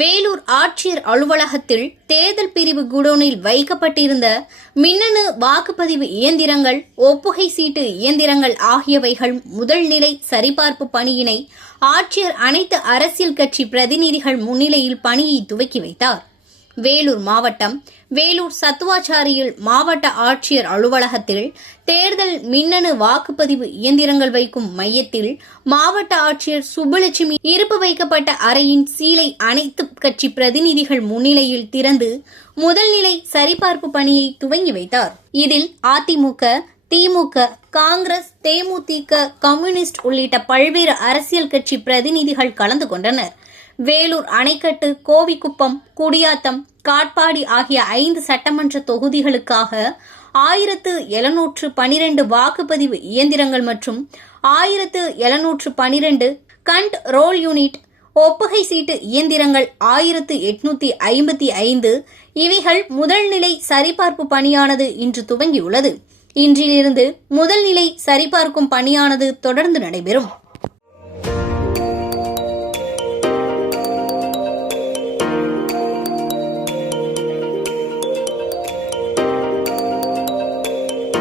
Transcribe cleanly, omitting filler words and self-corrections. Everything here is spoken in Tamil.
வேலூர் ஆட்சியர் அலுவலகத்தில் தேர்தல் பிரிவு குடோனில் வைக்கப்பட்டிருந்த மின்னணு வாக்குப்பதிவு இயந்திரங்கள், ஒப்புகை சீட்டு இயந்திரங்கள் ஆகியவைகள் முதல்நிலை சரிபார்ப்பு பணியினை ஆட்சியர் அனைத்து அரசியல் கட்சி பிரதிநிதிகள் முன்னிலையில் பணியை துவக்கி வைத்தார். வேலூர் மாவட்டம் வேலூர் சத்துவாச்சாரியில் மாவட்ட ஆட்சியர் அலுவலகத்தில் தேர்தல் மின்னணு வாக்குப்பதிவு இயந்திரங்கள் வைக்கும் மையத்தில் மாவட்ட ஆட்சியர் சுப்புலட்சுமி இருப்பு வைக்கப்பட்ட அறையின் சீலை அனைத்து கட்சி பிரதிநிதிகள் முன்னிலையில் திறந்து முதல்நிலை சரிபார்ப்பு பணியை துவங்கி வைத்தார். இதில் அதிமுக, திமுக, காங்கிரஸ், தேமுதிக, கம்யூனிஸ்ட் உள்ளிட்ட பல்வேறு அரசியல் கட்சி பிரதிநிதிகள் கலந்து கொண்டனர். வேலூர் அணைக்கட்டு, கோவிக்குப்பம், குடியாத்தம், காட்பாடி ஆகிய 5 சட்டமன்ற தொகுதிகளுக்காக 1712 வாக்குப்பதிவு இயந்திரங்கள் மற்றும் 1712 கண்ட் ரோல் யூனிட், ஒப்புகை சீட்டு இயந்திரங்கள் 1855 இவைகள் முதல்நிலை சரிபார்ப்பு பணியானது இன்று துவங்கியுள்ளது. இன்றிலிருந்து முதல்நிலை சரிபார்க்கும் பணியானது தொடர்ந்து நடைபெறும்.